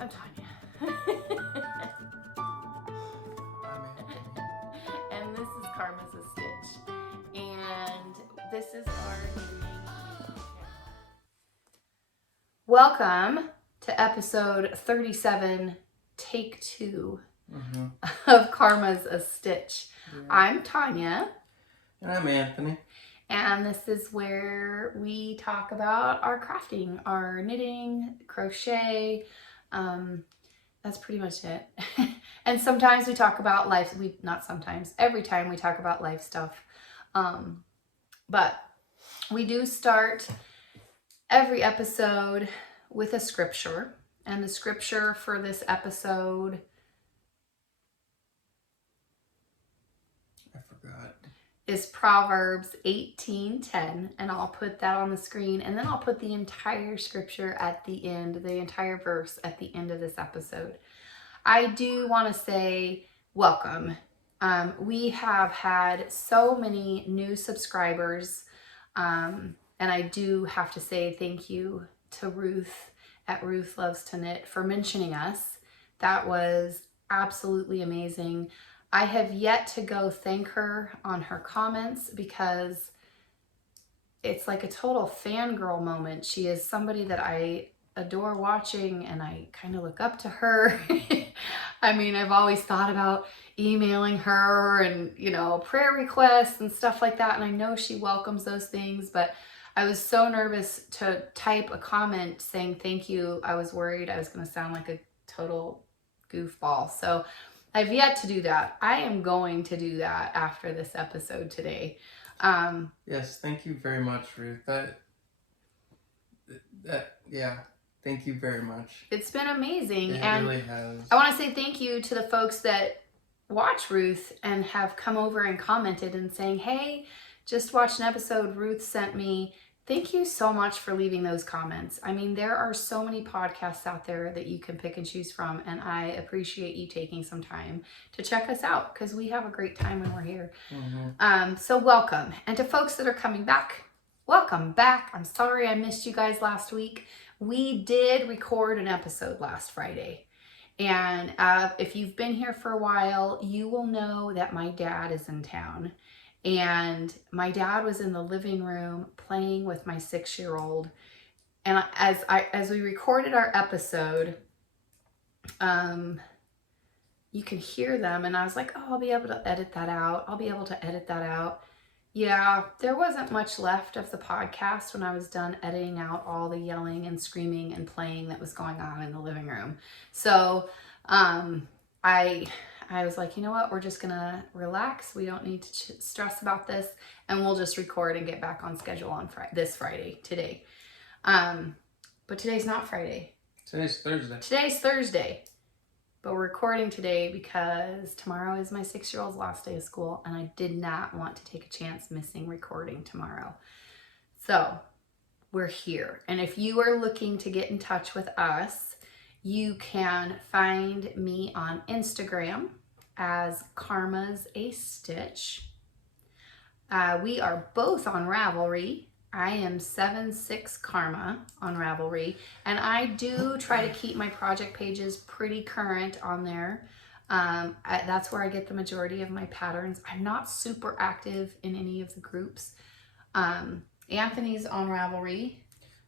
I'm Tanya. I'm Anthony. And this is Karma's a Stitch. And this is our knitting. Welcome to episode 37, take 2 of Karma's a Stitch. Yeah. I'm Tanya. And I'm Anthony. And this is where we talk about our crafting, our knitting, crochet. That's pretty much it. And sometimes we talk about life. Not sometimes. Every time we talk about life stuff. But we do start every episode with a scripture. And the scripture for this episode, I forgot, is Proverbs 18:10, and I'll put that on the screen, and then I'll put the entire scripture at the end, the entire verse at the end of this episode. I do want to say welcome. We have had so many new subscribers, and I do have to say thank you to Ruth at Ruth Loves to Knit for mentioning us. That was absolutely amazing. I have yet to go thank her on her comments because it's like a total fangirl moment. She is somebody that I adore watching and I kind of look up to her. I mean, I've always thought about emailing her and, prayer requests and stuff like that. And I know she welcomes those things, but I was so nervous to type a comment saying thank you. I was worried I was going to sound like a total goofball. So I've yet to do that. I am going to do that after this episode today. Yes, thank you very much, Ruth. Thank you very much. It's been amazing. It and really has. I want to say thank you to the folks that watch Ruth and have come over and commented and saying, hey, just watched an episode Ruth sent me. Thank you so much for leaving those comments. I mean, there are so many podcasts out there that you can pick and choose from, and I appreciate you taking some time to check us out because we have a great time when we're here. So welcome. And to folks that are coming back, welcome back. I'm sorry I missed you guys last week. We did record an episode last Friday. And if you've been here for a while, you will know that my dad is in town. And my dad was in the living room playing with my 6-year-old. And as we recorded our episode, you can hear them. And I was like, oh, I'll be able to edit that out. Yeah, there wasn't much left of the podcast when I was done editing out all the yelling and screaming and playing that was going on in the living room. So I was like, you know what? We're just going to relax. We don't need to stress about this. And we'll just record and get back on schedule on this Friday, today. But today's not Friday. Today's Thursday. Today's Thursday. But we're recording today because tomorrow is my 6-year-old's last day of school. And I did not want to take a chance missing recording tomorrow. So we're here. And if you are looking to get in touch with us, you can find me on Instagram as Karma's a Stitch. We are both on Ravelry. I am 76 Karma on Ravelry, and I do try to keep my project pages pretty current on there. That's where I get the majority of my patterns. I'm not super active in any of the groups. Anthony's on Ravelry.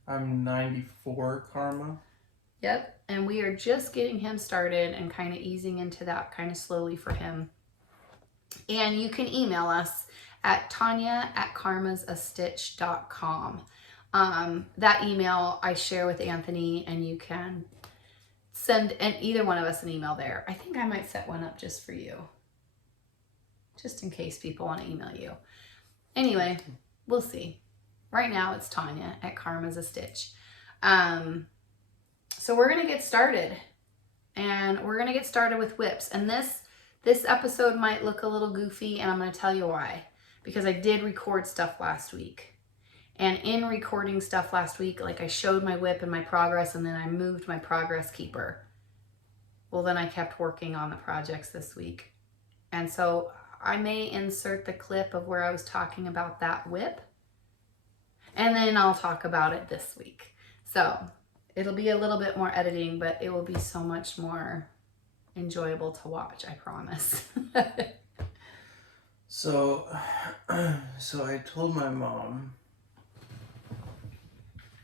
I'm 94 Karma. Yep, and we are just getting him started and kind of easing into that kind of slowly for him. And you can email us at tanya@karmasastitch.com. That email I share with Anthony, and you can send either one of us an email there. I think I might set one up just for you, just in case people want to email you. Anyway, we'll see. Right now it's Tanya@karmasastitch. So we're going to get started, and we're going to get started with whips. And this episode might look a little goofy, and I'm going to tell you why. Because I did record stuff last week. And in recording stuff last week, like I showed my whip and my progress, and then I moved my progress keeper. Well, then I kept working on the projects this week. And so I may insert the clip of where I was talking about that whip, and then I'll talk about it this week. So It'll be a little bit more editing, but it will be so much more enjoyable to watch, I promise. So I told my mom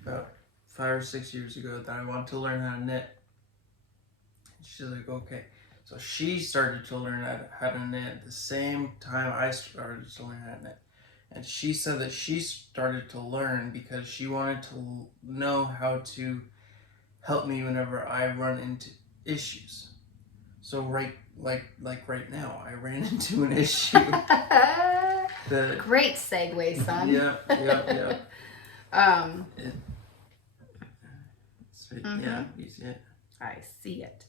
about 5 or 6 years ago that I wanted to learn how to knit. She's like, okay. So she started to learn how to knit at the same time I started to learn how to knit. And she said that she started to learn because she wanted to know how to help me whenever I run into issues. So right now, I ran into an issue. Great segue, son. Yep. Yeah, you see it? I see it.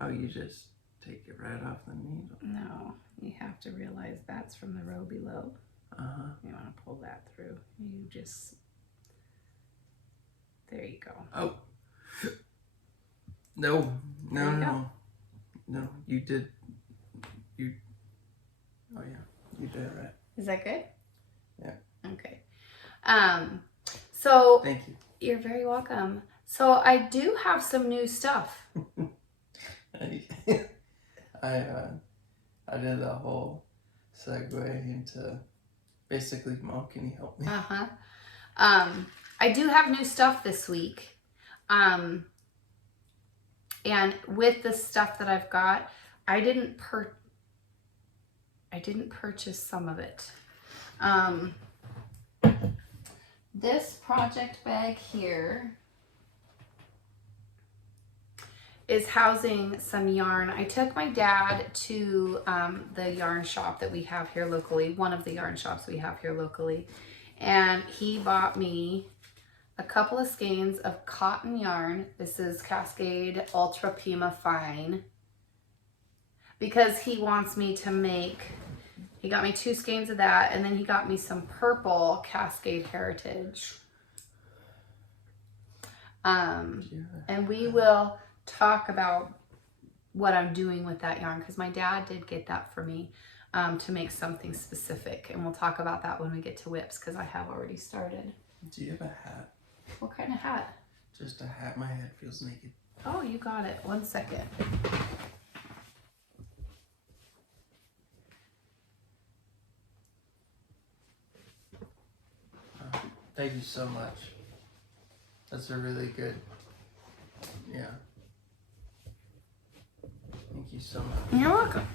Oh, you just take it right off the needle. No, you have to realize that's from the row below. You want to pull that through. You just... There you go. Oh. No, you did. Oh yeah, you did it right. Is that good? Yeah. Okay. So thank you. You're very welcome. So I do have some new stuff. I did a whole segue into basically, Mom, can you help me? I do have new stuff this week. And with the stuff that I've got, I didn't purchase some of it. This project bag here is housing some yarn. I took my dad to the yarn shop that we have here locally, one of the yarn shops we have here locally, and he bought me a couple of skeins of cotton yarn. This is Cascade Ultra Pima Fine, because he wants me to make, he got me 2 skeins of that, and then he got me some purple Cascade Heritage. And we will talk about what I'm doing with that yarn, because my dad did get that for me to make something specific, and we'll talk about that when we get to whips, because I have already started. Do you have a hat? What kind of hat? Just a hat. My head feels naked. Oh, you got it. 1 second. Thank you so much. That's a really good, yeah. Thank you so much. You're welcome.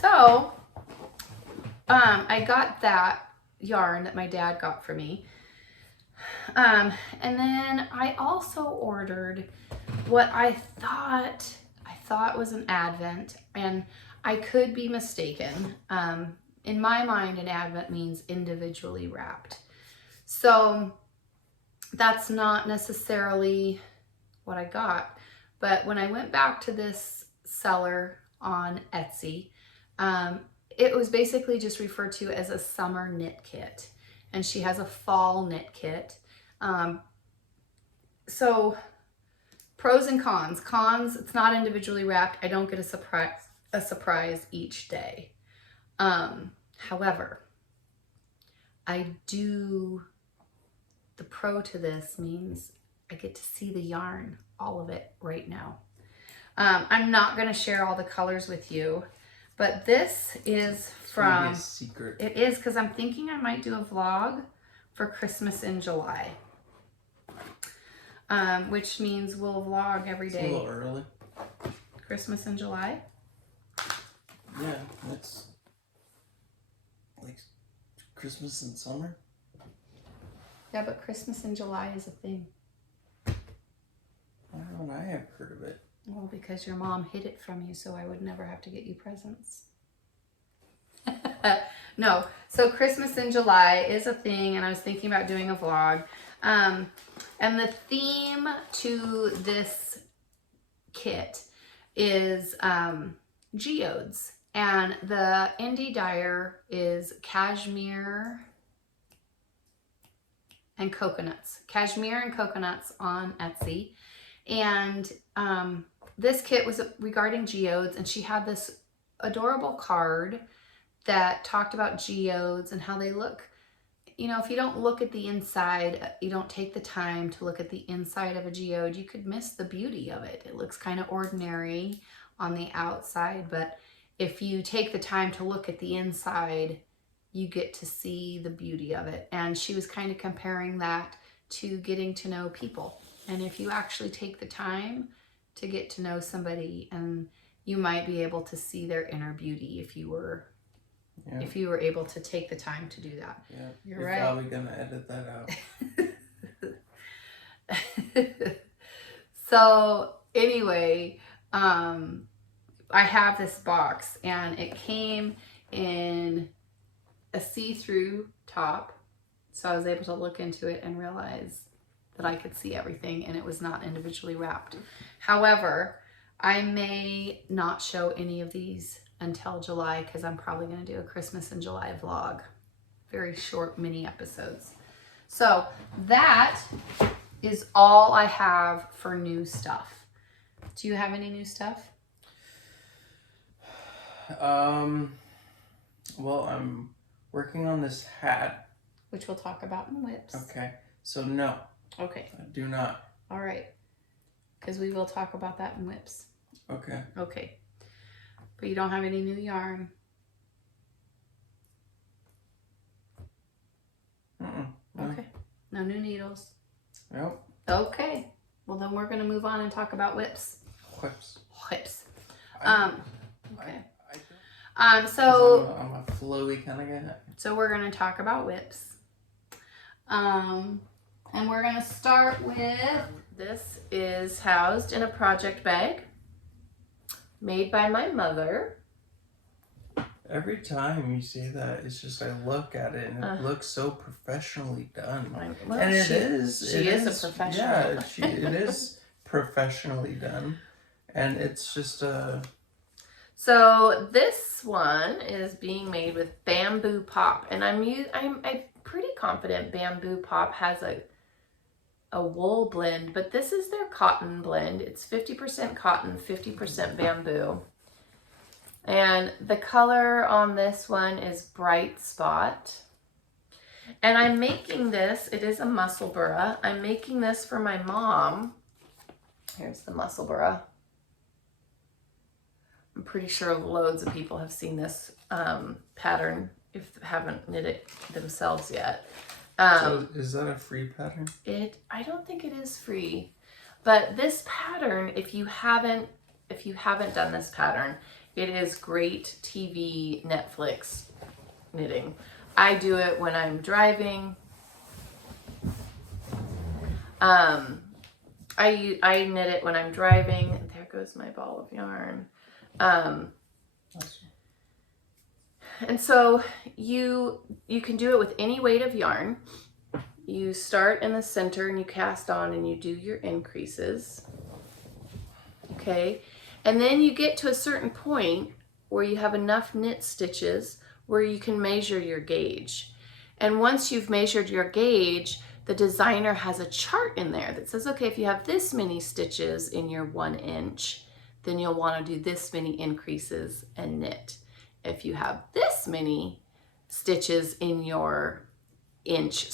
So, I got that yarn that my dad got for me. And then I also ordered what I thought was an Advent, and I could be mistaken. In my mind, an Advent means individually wrapped. So that's not necessarily what I got. But when I went back to this seller on Etsy, it was basically just referred to as a summer knit kit. And she has a fall knit kit. So pros and cons. Cons, it's not individually wrapped. I don't get a surprise each day. However, the pro to this means I get to see the yarn, all of it right now. I'm not going to share all the colors with you, but this is from, it's a secret. It is, because I'm thinking I might do a vlog for Christmas in July. Which means we'll vlog every day. It's a little early. Christmas in July? Yeah, it's like Christmas in summer. Yeah, but Christmas in July is a thing. Why haven't I ever heard of it? Well, because your mom hid it from you, so I would never have to get you presents. No, so Christmas in July is a thing, and I was thinking about doing a vlog. And the theme to this kit is geodes, and the indie dyer is cashmere and coconuts. Cashmere and coconuts on Etsy. And this kit was regarding geodes, and she had this adorable card that talked about geodes and how they look you know, if you don't look at the inside, you don't take the time to look at the inside of a geode, you could miss the beauty of it. It looks kind of ordinary on the outside, but if you take the time to look at the inside, you get to see the beauty of it. And she was kind of comparing that to getting to know people. And if you actually take the time to get to know somebody, and you might be able to see their inner beauty if you were able to take the time to do that. Yeah, you're right. You're probably gonna edit that out. So anyway, I have this box, and it came in a see-through top, so I was able to look into it and realize that I could see everything, and it was not individually wrapped. However, I may not show any of these until July, because I'm probably going to do a Christmas in July vlog. Very short mini episodes. So that is all I have for new stuff. Do you have any new stuff? Well, I'm working on this hat. Which we'll talk about in whips. Okay. So no. Okay. I do not. All right. Because we will talk about that in whips. Okay. Okay. But you don't have any new yarn? No. Okay. No new needles? Nope. Okay. Well, then we're going to move on and talk about whips. Whips. Whips. Okay. So I'm a flowy kind of guy. So we're going to talk about whips. And we're going to start with, this is housed in a project bag made by my mother. Every time you see that, it's just I look at it and it looks so professionally done. Well, and she is a professional. Yeah, it is professionally done. And it's just a... So this one is being made with bamboo pop, and I'm pretty confident bamboo pop has a wool blend, but this is their cotton blend. It's 50% cotton, 50% bamboo. And the color on this one is Bright Spot. And I'm making this, it is a muscle burra. I'm making this for my mom. Here's the muscle burra. I'm pretty sure loads of people have seen this pattern if they haven't knit it themselves yet. So is that a free pattern? I don't think it is free, but this pattern, if you haven't done this pattern, it is great TV, Netflix knitting. I do it when I'm driving. I knit it when I'm driving. There goes my ball of yarn. And so you can do it with any weight of yarn. You start in the center and you cast on and you do your increases. Okay. And then you get to a certain point where you have enough knit stitches where you can measure your gauge. And once you've measured your gauge, the designer has a chart in there that says, okay, if you have this many stitches in your 1 inch, then you'll want to do this many increases and knit. If you have this many stitches in your inch,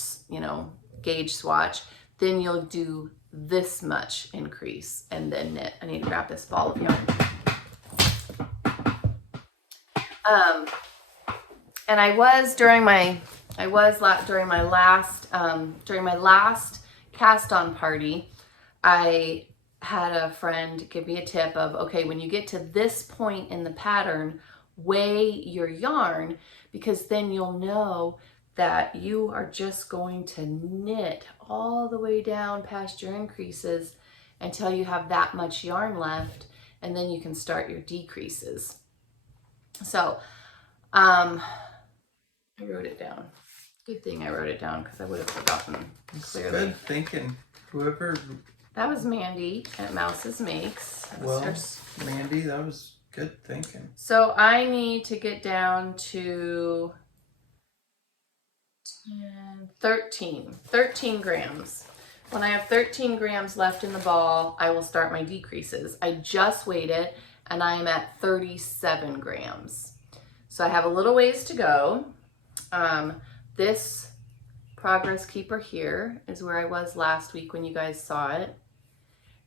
gauge swatch, then you'll do this much increase and then knit. I need to grab this ball of yarn. And I was during my last cast on party, I had a friend give me a tip of, okay, when you get to this point in the pattern, weigh your yarn, because then you'll know that you are just going to knit all the way down past your increases until you have that much yarn left, and then you can start your decreases. So I wrote it down. Good thing I wrote it down, because I would have forgotten clearly. Good thinking. Whoever... That was Mandy at Mouse's Makes. Mandy, that was good thinking. So I need to get down to 13 grams. When I have 13 grams left in the ball, I will start my decreases. I just weighed it and I am at 37 grams. So I have a little ways to go. This progress keeper here is where I was last week when you guys saw it.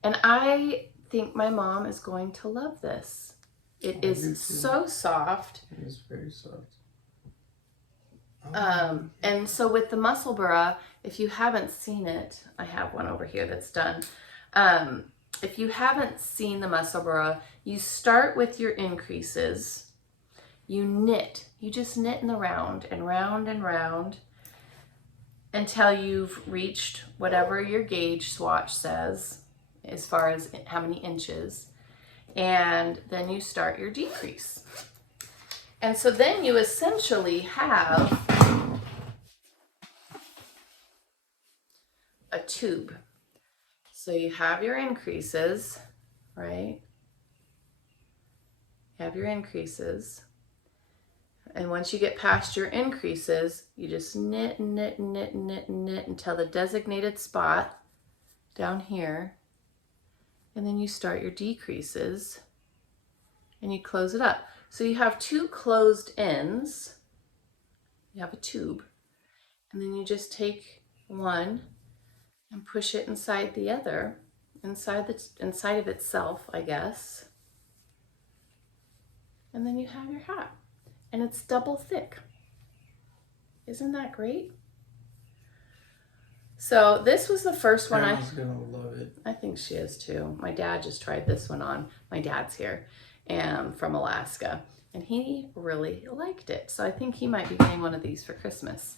And I think my mom is going to love this. It is so soft. It is very soft. And so with the muscle burra, if you haven't seen it, I have one over here that's done. If you haven't seen the muscle burra, you start with your increases. You knit. You just knit in the round and round and round until you've reached whatever your gauge swatch says as far as how many inches. And then you start your decrease. And so then you essentially have a tube. So you have your increases, right? You have your increases. And once you get past your increases, you just knit, knit, knit, knit, knit until the designated spot down here. And then you start your decreases and you close it up. So you have two closed ends. You have a tube. And then you just take one and push it inside the other, inside of itself, I guess. And then you have your hat. And it's double thick. Isn't that great? So this was the first one. Grandma's gonna love it. I think she is too. My dad just tried this one on. My dad's here and from Alaska, and he really liked it. So I think he might be getting one of these for Christmas.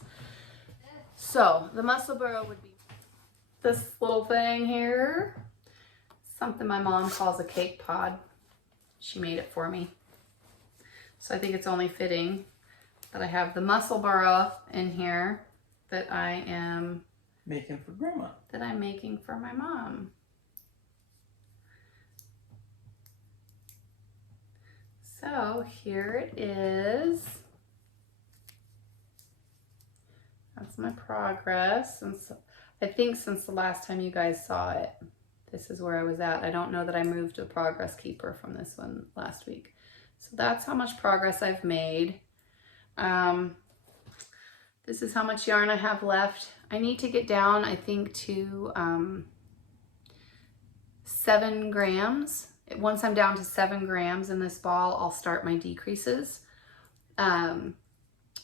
So the muscle burra would be This little thing here, something my mom calls a cake pod. She made it for me. So I think it's only fitting that I have the muscle burra in here that I am making for Grandma. That I'm making for my mom. So here it is. That's my progress. And so, I think since the last time you guys saw it, this is where I was at. I don't know that I moved the progress keeper from this one last week. So that's how much progress I've made. This is how much yarn I have left. I need to get down, I think, to 7 grams. Once I'm down to 7 grams in this ball, I'll start my decreases.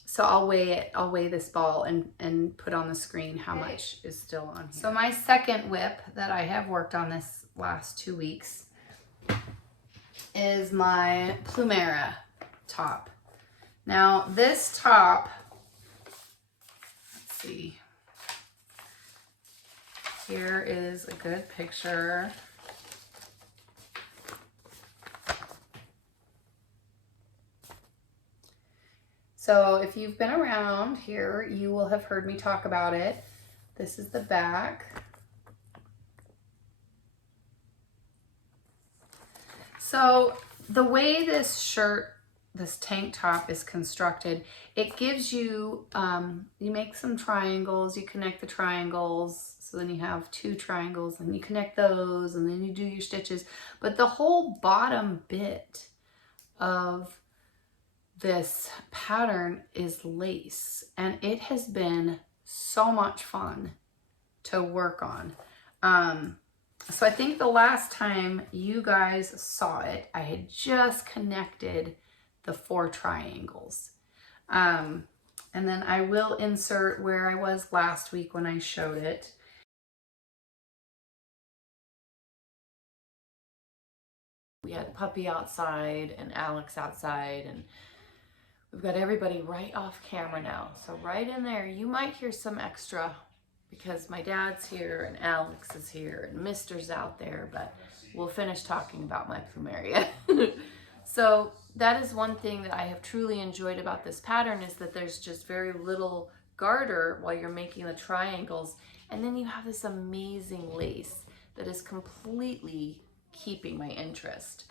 So I'll weigh it. I'll weigh this ball and put on the screen how much is still on here. So my second whip that I have worked on this last 2 weeks is my Plumera top. Now this top, let's see, here is a good picture. So if you've been around here, you will have heard me talk about it. This is the back. So the way this shirt, this tank top is constructed, it gives you, you make some triangles, you connect the triangles, so then you have 2 triangles, and you connect those, and then you do your stitches. But the whole bottom bit of this pattern is lace, and it has been so much fun to work on. So I think the last time you guys saw it, I had just connected the 4 triangles. And then I will insert where I was last week when I showed it. We had Puppy outside and Alex outside, and we've got everybody right off camera now. So right in there, you might hear some extra because my dad's here and Alex is here and Mister's out there, but we'll finish talking about my plumeria. So that is one thing that I have truly enjoyed about this pattern, is that there's just very little garter while you're making the triangles. And then you have this amazing lace that is completely keeping my interest.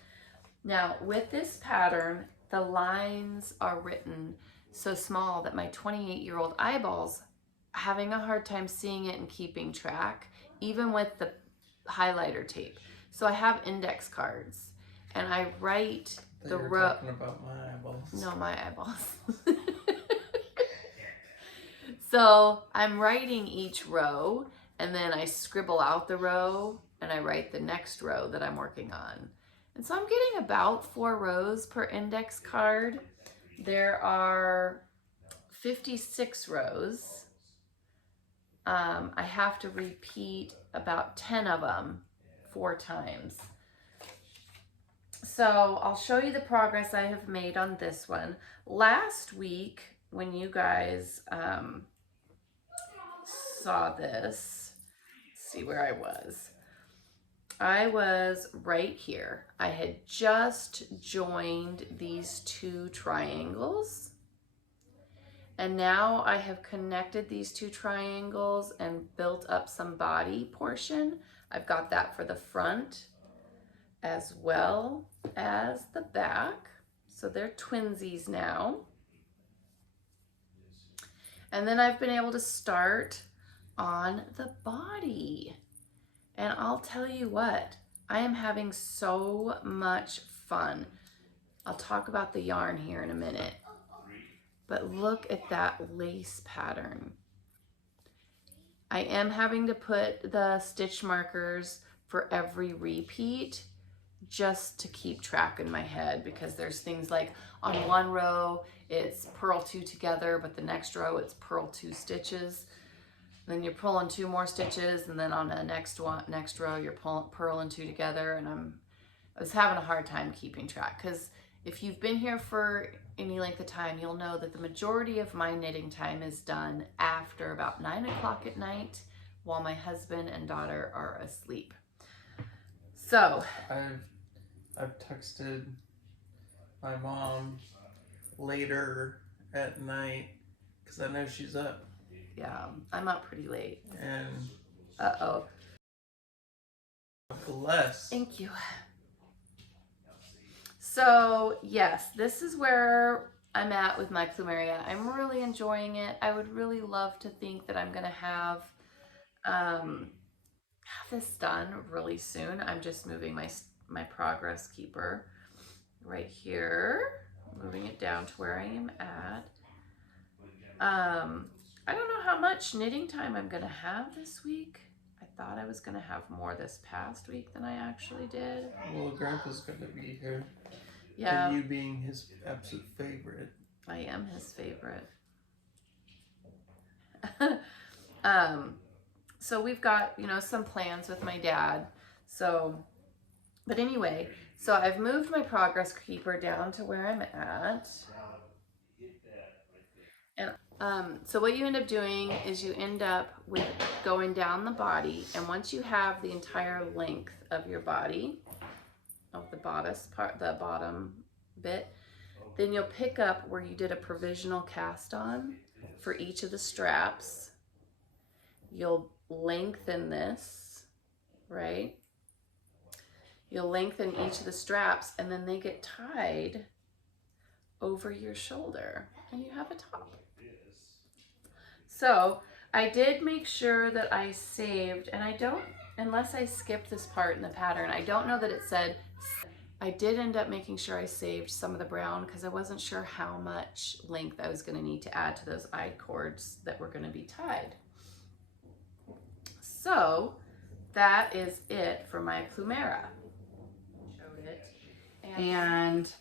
Now with this pattern, the lines are written so small that my 28-year-old eyeballs having a hard time seeing it and keeping track, even with the highlighter tape. So I have index cards and I write the row. Talking about my eyeballs. No, my eyeballs. So I'm writing each row, and then I scribble out the row and I write the next row that I'm working on. And so I'm getting about 4 rows per index card. There are 56 rows. I have to repeat about 10 of them 4 times. So I'll show you the progress I have made on this one. Last week, when you guys saw this, let's see where I was. I was right here. I had just joined these 2 triangles. And now I have connected these 2 triangles and built up some body portion. I've got that for the front as well as the back. So they're twinsies now. And then I've been able to start on the body. And I'll tell you what, I am having so much fun. I'll talk about the yarn here in a minute. But look at that lace pattern. I am having to put the stitch markers for every repeat just to keep track in my head, because there's things like on one row it's purl 2 together, but the next row it's purl 2 stitches. Then you're pulling 2 more stitches, and then on the next row you're purling 2 together, and I was having a hard time keeping track, because if you've been here for any length of time, you'll know that the majority of my knitting time is done after about 9 o'clock at night while my husband and daughter are asleep. So I've texted my mom later at night because I know she's up. Yeah, I'm up pretty late. And uh-oh. Bless. Thank you. So yes, this is where I'm at with my plumeria. I'm really enjoying it. I would really love to think that I'm gonna have this done really soon. I'm just moving my progress keeper right here, moving it down to where I am at. I don't know how much knitting time I'm gonna have this week. I thought I was gonna have more this past week than I actually did. Well, Grandpa's gonna be here. Yeah. And you being his absolute favorite. I am his favorite. So we've got, some plans with my dad. But anyway, so I've moved my progress keeper down to where I'm at. And so what you end up doing is you end up with going down the body, and once you have the entire length of your body, of the bodice part, the bottom bit, then you'll pick up where you did a provisional cast on for each of the straps. You'll lengthen this, right? You'll lengthen each of the straps, and then they get tied over your shoulder, and you have a top. So I did make sure that I saved, and I don't, unless I skipped this part in the pattern, I don't know that it said. I did end up making sure I saved some of the brown because I wasn't sure how much length I was going to need to add to those eye cords that were going to be tied. So that is it for my plumera. Showed it. And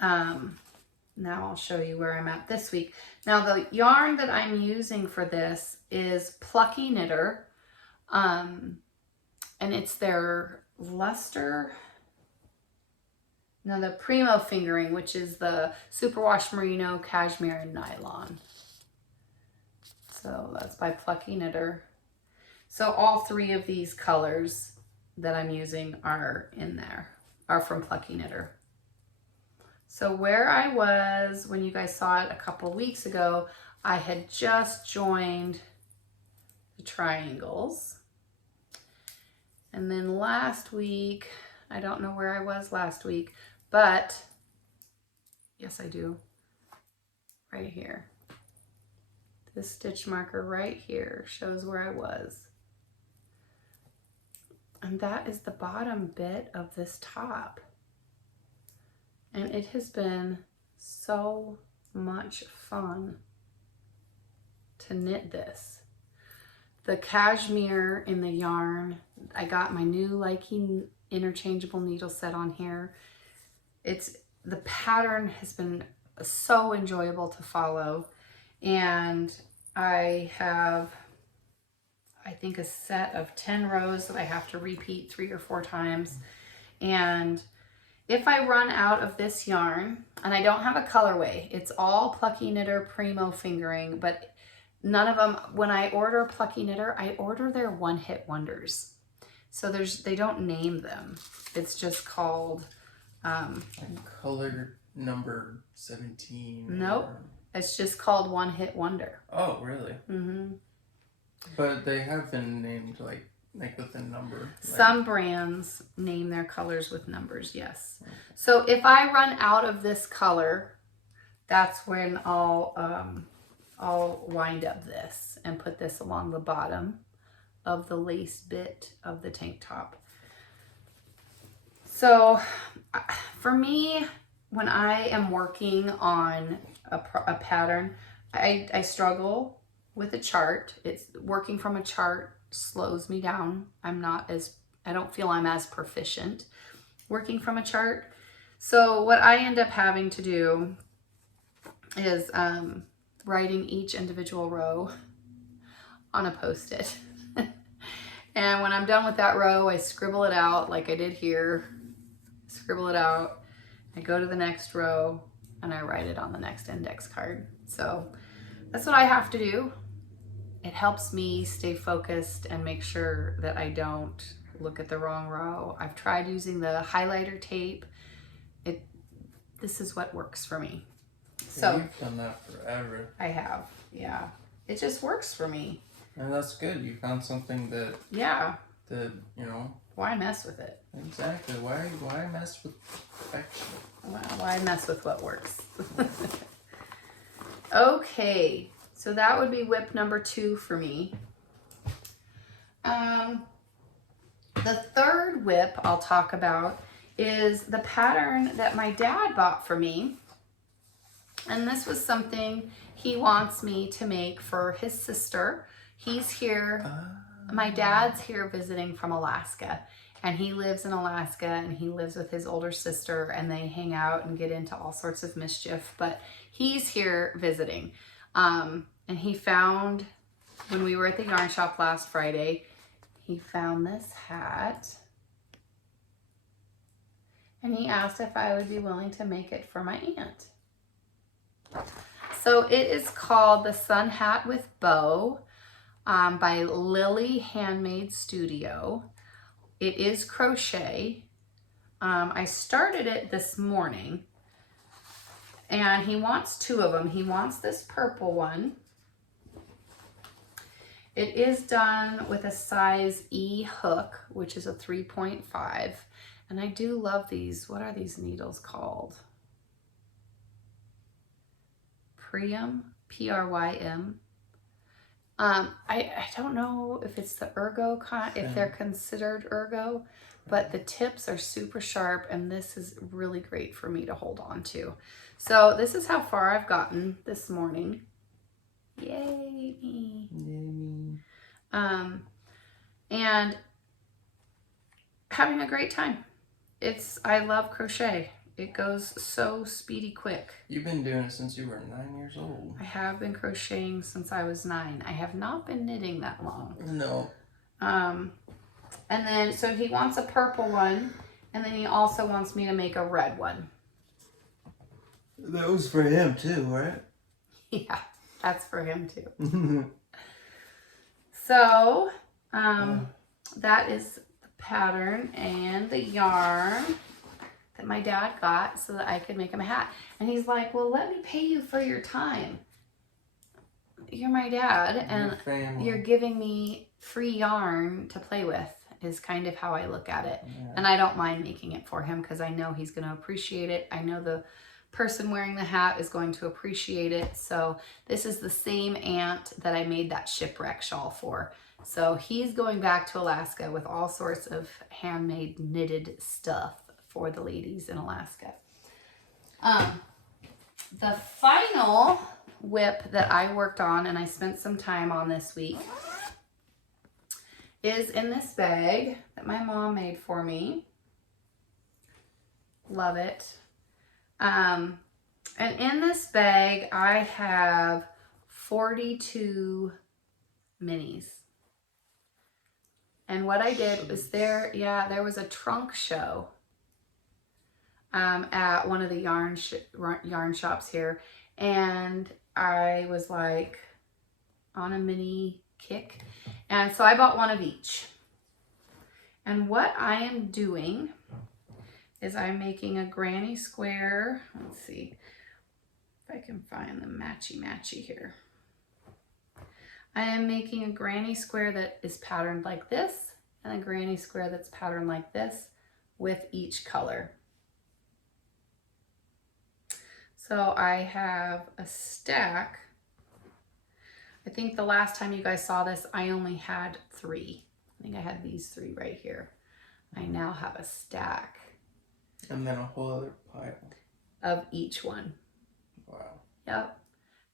now I'll show you where I'm at this week. Now the yarn that I'm using for this is Plucky Knitter, and it's their luster. Now the Primo Fingering, which is the Superwash Merino, Cashmere, and Nylon. So that's by Plucky Knitter. So all 3 of these colors that I'm using are in there, are from Plucky Knitter. So where I was when you guys saw it a couple weeks ago, I had just joined the triangles. And then last week, I don't know where I was last week, but yes, I do. Right here. This stitch marker right here shows where I was. And that is the bottom bit of this top. And it has been so much fun. to knit this. The cashmere in the yarn, I got my new Likey interchangeable needle set on here. The pattern has been so enjoyable to follow, and I have, I think, a set of 10 rows that I have to repeat 3 or 4 times. And if I run out of this yarn, and I don't have a colorway, it's all Plucky Knitter Primo fingering, but none of them, when I order Plucky Knitter, I order their one-hit wonders. So they don't name them. It's just called color number 17. Nope. It's just called One Hit Wonder. Oh, really? Mm-hmm. But they have been named like with a number. Some brands name their colors with numbers, yes. So if I run out of this color, that's when I'll wind up this and put this along the bottom of the lace bit of the tank top. So for me, when I am working on a pattern, I struggle with a chart. It's working from a chart slows me down. I don't feel I'm as proficient working from a chart. So what I end up having to do is writing each individual row on a Post-it. And when I'm done with that row, I scribble it out like I did here. Scribble it out. I go to the next row and I write it on the next index card. So that's what I have to do. It helps me stay focused and make sure that I don't look at the wrong row. I've tried using the highlighter tape. This is what works for me. So you've done that forever. I have, yeah. It just works for me. And that's good. You found something that Why mess with it? Exactly. Why mess with perfection? Why mess with what works? Okay, so that would be whip number 2 for me. The third whip I'll talk about is the pattern that my dad bought for me. And this was something he wants me to make for his sister. He's here. My dad's here visiting from Alaska, and he lives in Alaska, and he lives with his older sister, and they hang out and get into all sorts of mischief, but he's here visiting. And he found, when we were at the yarn shop last Friday, he found this hat, and he asked if I would be willing to make it for my aunt. So it is called the Sun Hat with Bow by Lily Handmade Studio. It is crochet. I started it this morning, and he wants 2 of them. He wants this purple one. It is done with a size E hook, which is a 3.5. And I do love these. What are these needles called? Prym, P-R-Y-M. I don't know if it's the ergo, if they're considered ergo, but the tips are super sharp, and this is really great for me to hold on to. So this is how far I've gotten this morning. Yay me. Yay me. And having a great time. I love crochet. It goes so speedy quick. You've been doing it since you were 9 years old. I have been crocheting since I was 9. I have not been knitting that long. No. And then, so he wants a purple one, and then he also wants me to make a red one. That was for him too, right? Yeah, that's for him too. So, that is the pattern and the yarn that my dad got so that I could make him a hat. And he's like, well, let me pay you for your time. You're my dad, and you're giving me free yarn to play with, is kind of how I look at it. Yeah. And I don't mind making it for him because I know he's going to appreciate it. I know the person wearing the hat is going to appreciate it. So this is the same aunt that I made that shipwreck shawl for. So he's going back to Alaska with all sorts of handmade knitted stuff for the ladies in Alaska. The final whip that I worked on and I spent some time on this week is in this bag that my mom made for me. Love it. And in this bag, I have 42 minis. And what I did was there was a trunk show at one of the yarn shops here. And I was like on a mini kick. And so I bought one of each. And what I am doing is I'm making a granny square. Let's see if I can find the matchy here. I am making a granny square that is patterned like this and a granny square that's patterned like this with each color. So I have a stack. I think the last time you guys saw this, I only had 3. I think I had these 3 right here. I now have a stack. And then a whole other pile of each one. Wow. Yep.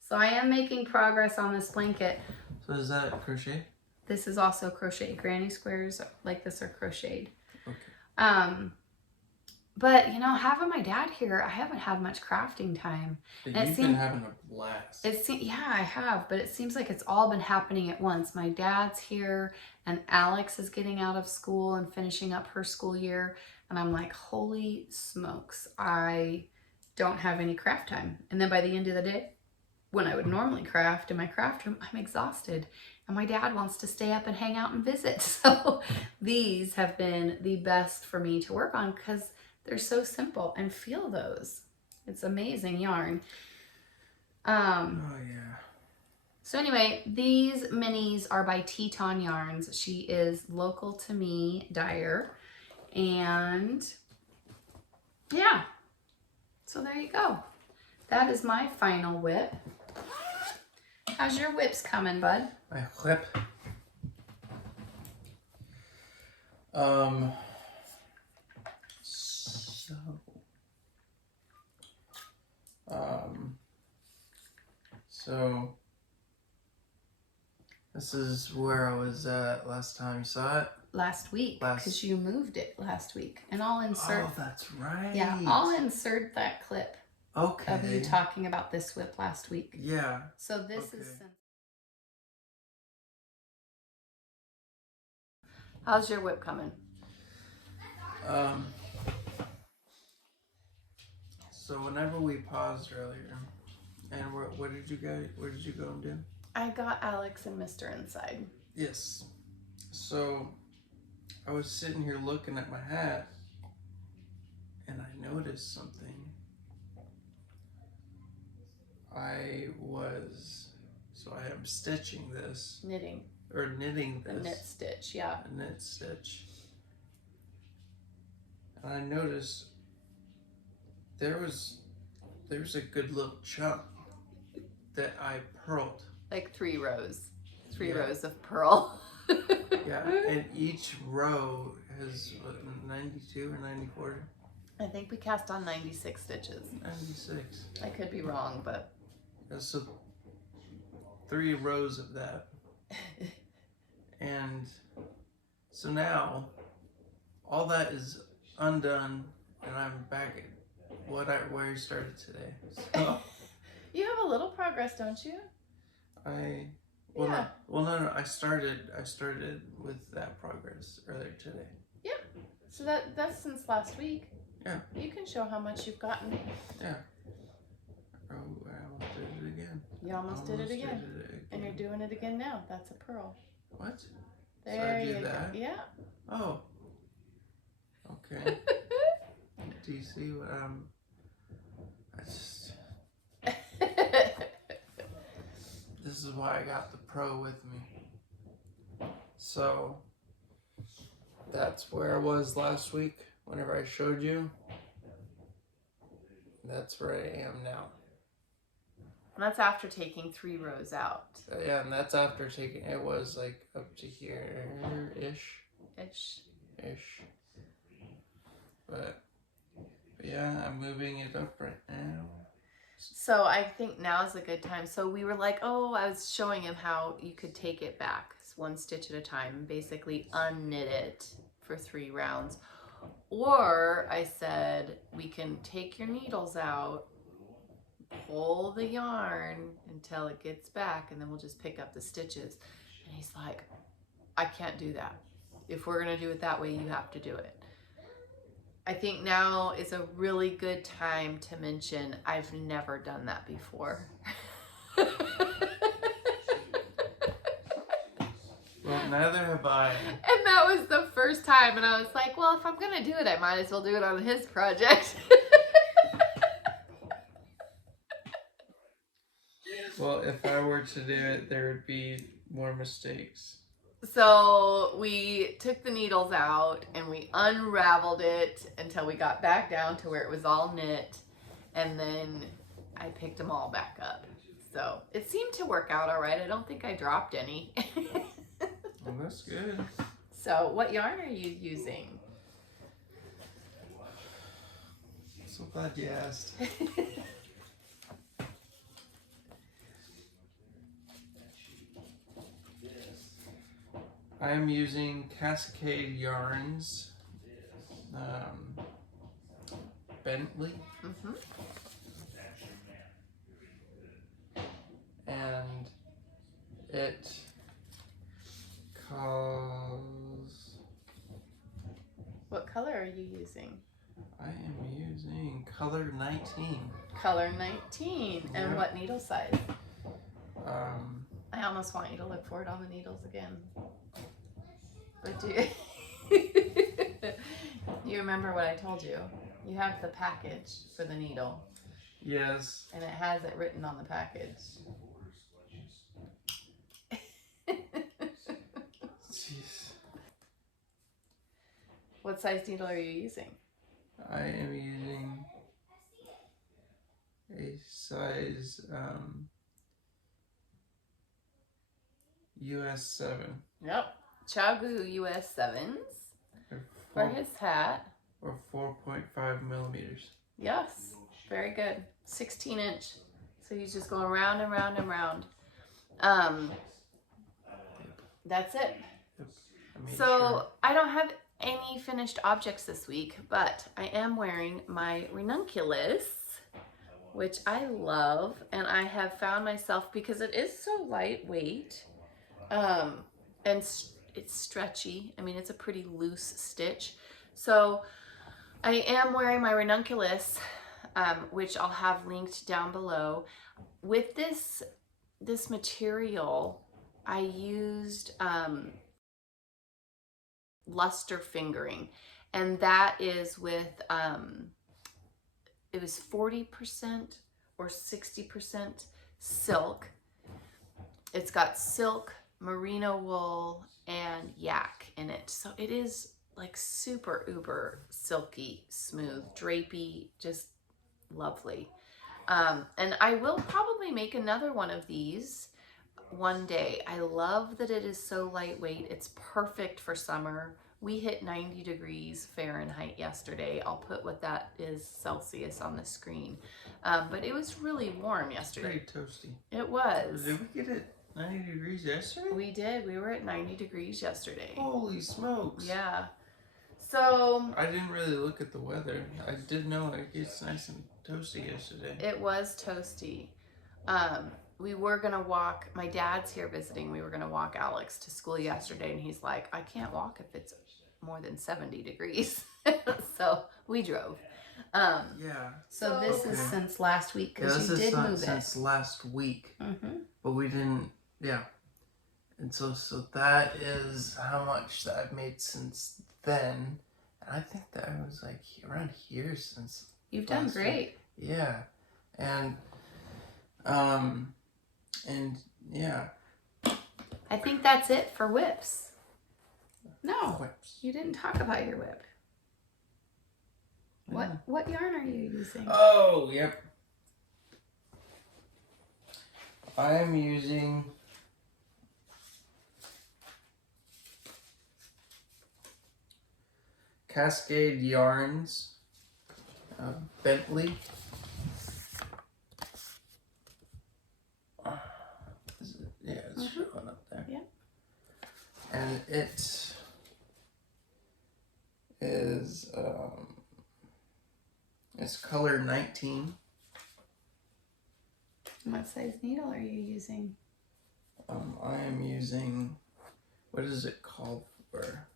So I am making progress on this blanket. So is that crochet? This is also crochet. Granny squares like this are crocheted. Okay. But you know, having my dad here, I haven't had much crafting time. But you've been having a blast. Yeah, I have, but it seems like it's all been happening at once. My dad's here and Alex is getting out of school and finishing up her school year. And I'm like, holy smokes, I don't have any craft time. And then by the end of the day, when I would normally craft in my craft room, I'm exhausted. And my dad wants to stay up and hang out and visit. So these have been the best for me to work on because they're so simple. And feel those. It's amazing yarn. Oh, yeah. So anyway, these minis are by Teton Yarns. She is local to me dyer. And yeah, so there you go. That is my final whip. How's your whips coming, bud? My whip. So this is where I was at last time you saw it. Last week, because you moved it last week. And I'll insert. Oh, that's right. Yeah, I'll insert that clip of you talking about this whip last week. Yeah. So this is. How's your whip coming? So whenever we paused earlier, and where did you go and do? I got Alex and Mr. inside. Yes. So I was sitting here looking at my hat, and I noticed something. I am stitching this. Knitting. Or knitting this. A knit stitch, yeah. A knit stitch. And I noticed there's a good little chunk that I purled. Like 3 rows. 3 rows of purl. Yeah, and each row has 92 or 94? I think we cast on 96 stitches. 96. I could be wrong, but... So 3 rows of that. And so now all that is undone and I'm back at where you started today. So you have a little progress, don't you? No. I started with that progress earlier today. Yeah. So that's since last week. Yeah. You can show how much you've gotten. Yeah. Oh, I almost did it again. You almost did it again. And you're doing it again now. That's a purl. What? There so you go. Yeah. Oh. Okay. Do you see what This is why I got the pro with me. So that's where I was last week whenever I showed you. That's where I am now. And that's after taking 3 rows out. Yeah, and that's after taking, it was like up to here-ish. Ish. But yeah, I'm moving it up right now. So I think now is a good time. So we were like, oh, I was showing him how you could take it back one stitch at a time, basically unknit it for 3 rounds. Or I said, we can take your needles out, pull the yarn until it gets back, and then we'll just pick up the stitches. And he's like, I can't do that. If we're gonna do it that way, you have to do it. I think now is a really good time to mention I've never done that before. Well, neither have I. And that was the first time, and I was like, well, if I'm gonna do it, I might as well do it on his project. Well, if I were to do it, there would be more mistakes. So we took the needles out and we unraveled it until we got back down to where it was all knit, and then I picked them all back up. So it seemed to work out all right. I don't think I dropped any. Well, that's good. So what yarn are you using? So glad you asked. I am using Cascade Yarns, Bentley, and it calls. What color are you using? I am using color 19. Color 19. And Yep. what needle size? Um, I almost want you to look for it on the needles again. But do you remember what I told you? You have the package for the needle, yes. and it has it written on the package. Jeez. What size needle are you using? I am using a size US 7. Yep. Chagu US 7s for his hat. Or 4.5 millimeters. Yes. Very good. 16-inch. So he's just going round and round and round. That's it. Yep. I made So sure. I don't have any finished objects this week, but I am wearing my ranunculus, which I love, and I have found myself, because it is so lightweight, and it's stretchy. I mean, it's a pretty loose stitch. So I am wearing my ranunculus, which I'll have linked down below. With this material, I used luster fingering, and that is with it was 40% or 60% silk. It's got silk, merino wool, and yak in it, so it is like super uber silky, smooth, drapey, just lovely. And I will probably make another one of these one day. I love that it is so lightweight. It's perfect for summer. We hit 90 degrees Fahrenheit yesterday. I'll put what that is Celsius on the screen. But it was really warm yesterday. Very toasty. It was. Did we get it 90 degrees yesterday? We did. We were at 90 degrees yesterday. Holy smokes. Yeah. So I didn't really look at the weather. I did know it gets nice and toasty yesterday. it was toasty. We were gonna walk, my dad's here visiting, we were gonna walk Alex to school yesterday, and he's like, I can't walk if it's more than 70 degrees. So we drove. Yeah. So this is Okay. since last week, Yeah, because this you is did move it. since last week, Mm-hmm. but we didn't. Yeah. And so that is how much that I've made since then. And I think that I was like around here since. You've done last week. great. Yeah. And yeah. I think that's it for whips. No, Whips. you didn't talk about your whip. Yeah. What yarn are you using? Oh, yep. I am using Cascade Yarns, Bentley, it's showing up there. Yeah. And it is, it's color 19. What size needle are you using? I am using, what is it called for?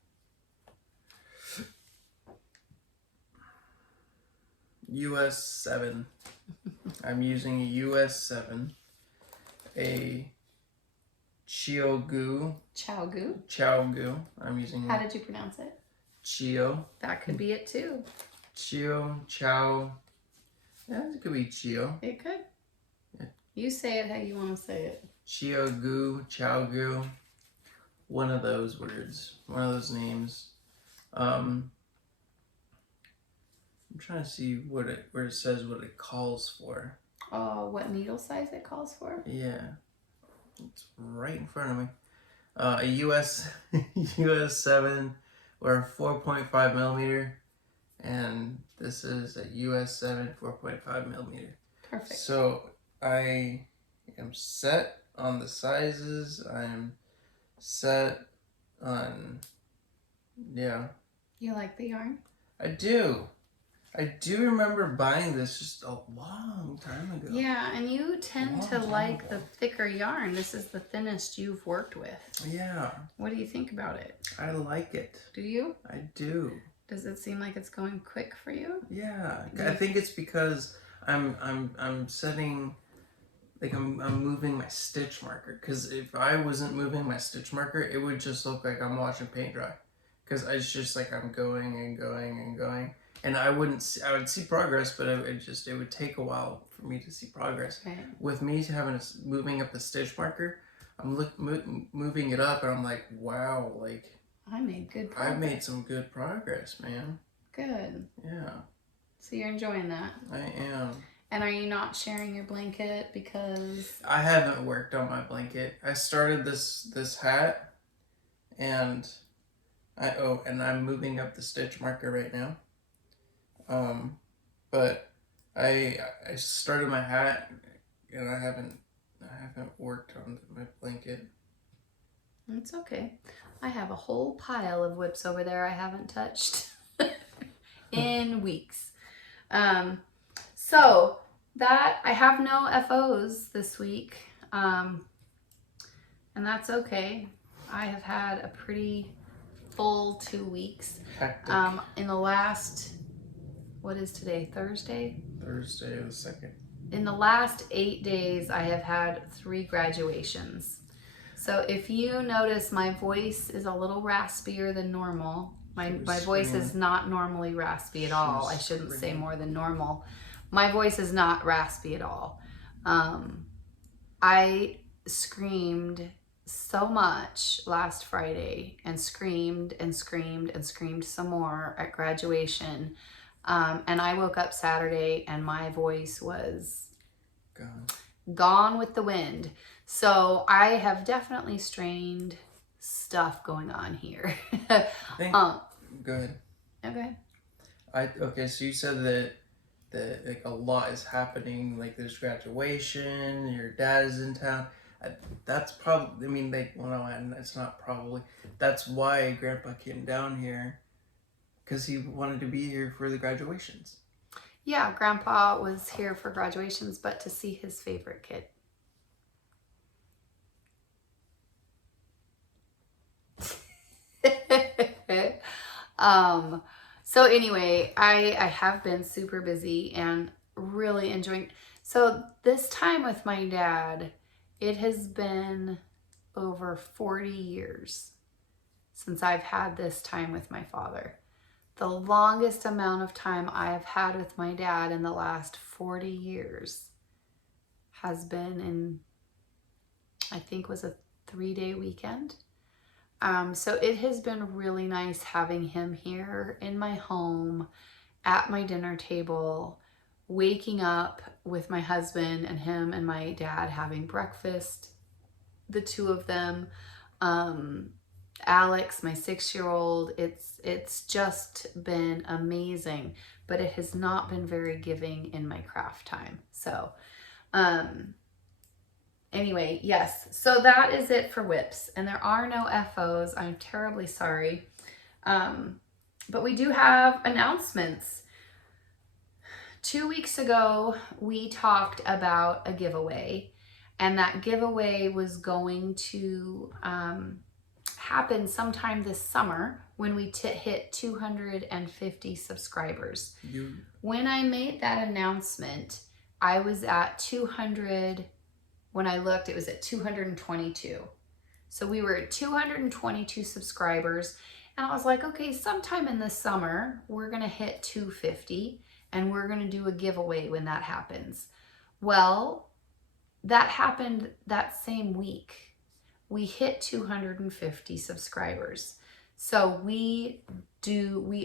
US 7. I'm using a US 7, a Chiogu. Chowgu. I'm using How did you pronounce it? Chio. That could be it too. Chow. Yeah, it could be Chio. It could. Yeah. You say it how you want to say it. Chowgu. One of those words. One of those names. I'm trying to see where it says what it calls for. Oh, what needle size it calls for? Yeah. It's right in front of me. A US 7 or a 4.5 millimeter, and this is a US 7 4.5 millimeter. Perfect. So I am set on the sizes. I'm set on, yeah. You like the yarn? I do remember buying this just a long time ago. Yeah, and you tend to Long like time the ago. thicker yarn. This is the thinnest you've worked with. Yeah, What do you think about it? I like it. Do you? I do. Does it seem like it's going quick for you? Yeah, I think it's because I'm setting, like I'm moving my stitch marker. Because if I wasn't moving my stitch marker, it would just look like I'm watching paint dry. Because it's just like I'm going and going and going, and I would see progress, but it would take a while for me to see progress. Right. With me moving up the stitch marker, I'm moving it up, and I'm like, wow, like I made good progress. I've made some good progress, man. Good. Yeah, So you're enjoying that. I am. And are you not sharing your blanket because... I haven't worked on my blanket. I started this hat, and I'm moving up the stitch marker right now. But I started my hat, and I haven't worked on my blanket. It's okay. I have a whole pile of whips over there I haven't touched in weeks. So that I have no FOs this week, and that's okay. I have had a pretty full 2 weeks. Hectic. In the last, what is today? Thursday the 2nd. In the last 8 days, I have had 3 graduations. So if you notice my voice is a little raspier than normal, my voice is not normally raspy at all. I shouldn't say more than normal. My voice is not raspy at all. I screamed so much last Friday and screamed some more at graduation. And I woke up Saturday and my voice was gone with the wind. So I have definitely strained stuff going on here. Go ahead. Okay. Okay, so you said that like a lot is happening, like there's graduation, your dad is in town. That's probably, I mean, like, well, no, it's not probably. That's why Grandpa came down here, because he wanted to be here for the graduations. Yeah, Grandpa was here for graduations, but to see his favorite kid. So anyway, I have been super busy and really enjoying. So this time with my dad, it has been over 40 years since I've had this time with my father. The longest amount of time I have had with my dad in the last 40 years has been in, I think was a 3-day weekend. So it has been really nice having him here in my home, at my dinner table, waking up with my husband and him and my dad having breakfast, the two of them. Alex, my 6-year-old, it's just been amazing, but it has not been very giving in my craft time. So, anyway, yes. So that is it for whips. And there are no FOs. I'm terribly sorry. But we do have announcements. 2 weeks ago, we talked about a giveaway. And that giveaway was going to happen sometime this summer when we hit 250 subscribers. When I made that announcement, I was at 200. When I looked, it was at 222. So we were at 222 subscribers. And I was like, okay, sometime in the summer, we're going to hit 250 and we're going to do a giveaway when that happens. Well, that happened that same week. We hit 250 subscribers. So we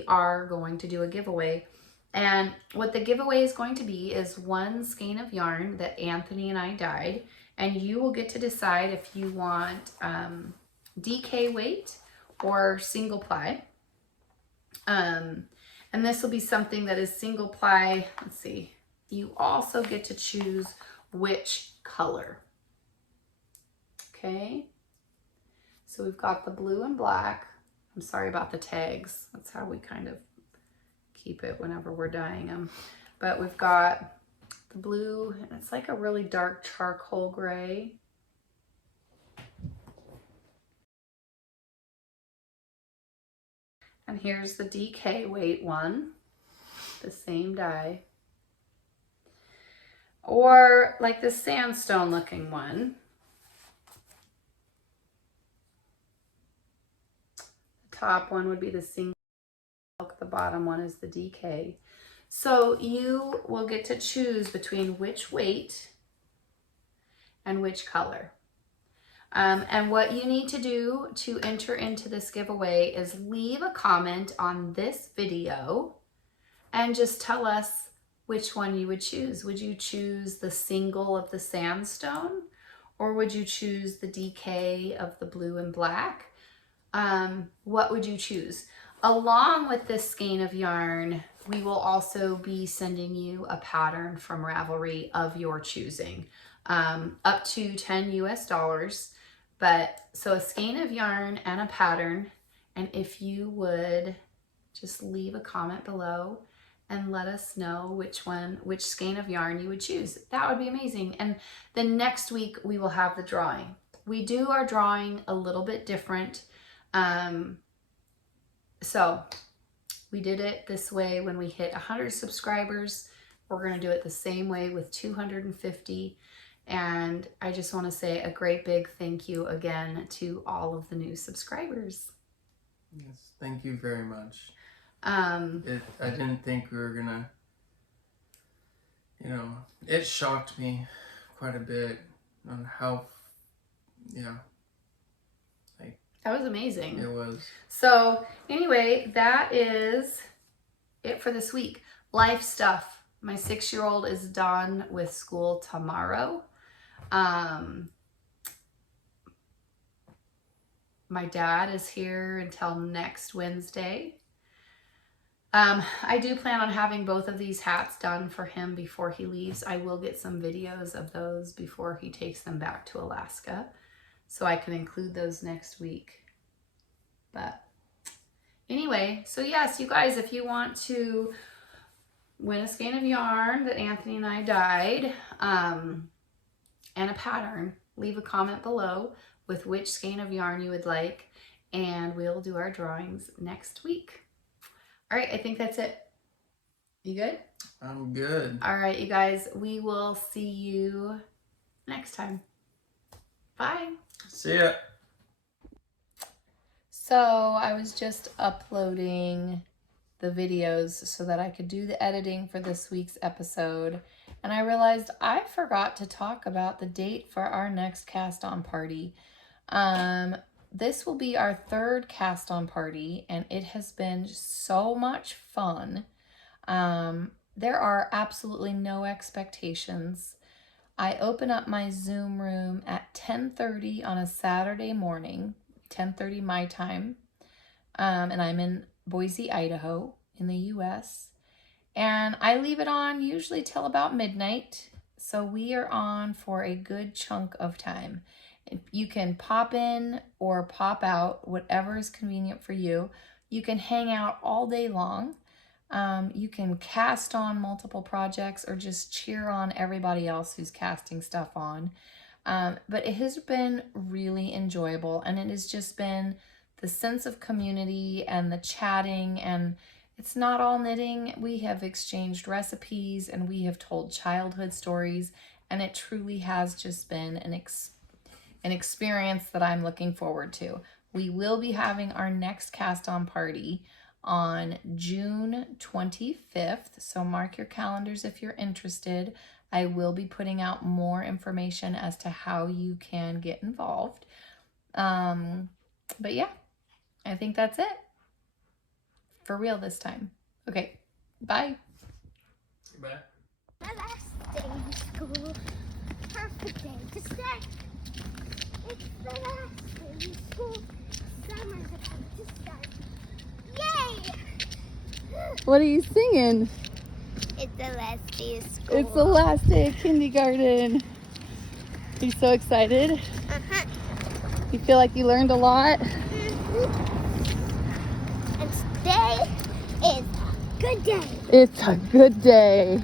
are going to do a giveaway. And what the giveaway is going to be is one skein of yarn that Anthony and I dyed. And you will get to decide if you want DK weight or single ply. And this will be something that is single ply. Let's see. You also get to choose which color. Okay. So we've got the blue and black. I'm sorry about the tags. That's how we kind of keep it whenever we're dyeing them. But we've got the blue, and it's like a really dark charcoal gray. And here's the DK weight one, the same dye. Or like the sandstone looking one. The top one would be the single, the bottom one is the DK. So you will get to choose between which weight and which color. And what you need to do to enter into this giveaway is leave a comment on this video and just tell us which one you would choose. Would you choose the single of the sandstone, or would you choose the DK of the blue and black? What would you choose? Along with this skein of yarn, we will also be sending you a pattern from Ravelry of your choosing, up to $10 US. But so a skein of yarn and a pattern. And if you would just leave a comment below and let us know which skein of yarn you would choose, that would be amazing. And the next week we will have the drawing. We do our drawing a little bit different. So we did it this way when we hit 100 subscribers. We're going to do it the same way with 250. And I just want to say a great big thank you again to all of the new subscribers. Yes, thank you very much. I didn't think we were gonna, it shocked me quite a bit on how, that was amazing. It was. So anyway, that is it for this week. Life stuff. My 6-year-old is done with school tomorrow. My dad is here until next Wednesday. I do plan on having both of these hats done for him before he leaves. I will get some videos of those before he takes them back to Alaska, so I can include those next week. But anyway, so yes, you guys, if you want to win a skein of yarn that Anthony and I dyed, and a pattern, leave a comment below with which skein of yarn you would like, and we'll do our drawings next week. All right, I think that's it. You good? I'm good. All right, you guys, we will see you next time. Bye. See ya. So I was just uploading the videos so that I could do the editing for this week's episode. And I realized I forgot to talk about the date for our next cast on party. This will be our 3rd cast on party, and it has been so much fun. There are absolutely no expectations. I open up my Zoom room at 10:30 on a Saturday morning, 10:30 my time. And I'm in Boise, Idaho in the US. And I leave it on usually till about midnight. So we are on for a good chunk of time. You can pop in or pop out, whatever is convenient for you. You can hang out all day long. You can cast on multiple projects or just cheer on everybody else who's casting stuff on. But it has been really enjoyable, and it has just been the sense of community and the chatting, and it's not all knitting. We have exchanged recipes and we have told childhood stories, and it truly has just been an experience that I'm looking forward to. We will be having our next cast on party on June 25th, so mark your calendars if you're interested. I will be putting out more information as to how you can get involved. But yeah, I think that's it. For real this time. Okay, bye. Bye. My last day in school. Perfect day to start. It's the last day in school. Summer's about to start. Yay! What are you singing? It's the last day of school. It's the last day of kindergarten. Are you so excited? Uh-huh. You feel like you learned a lot? And today is a good day. It's a good day.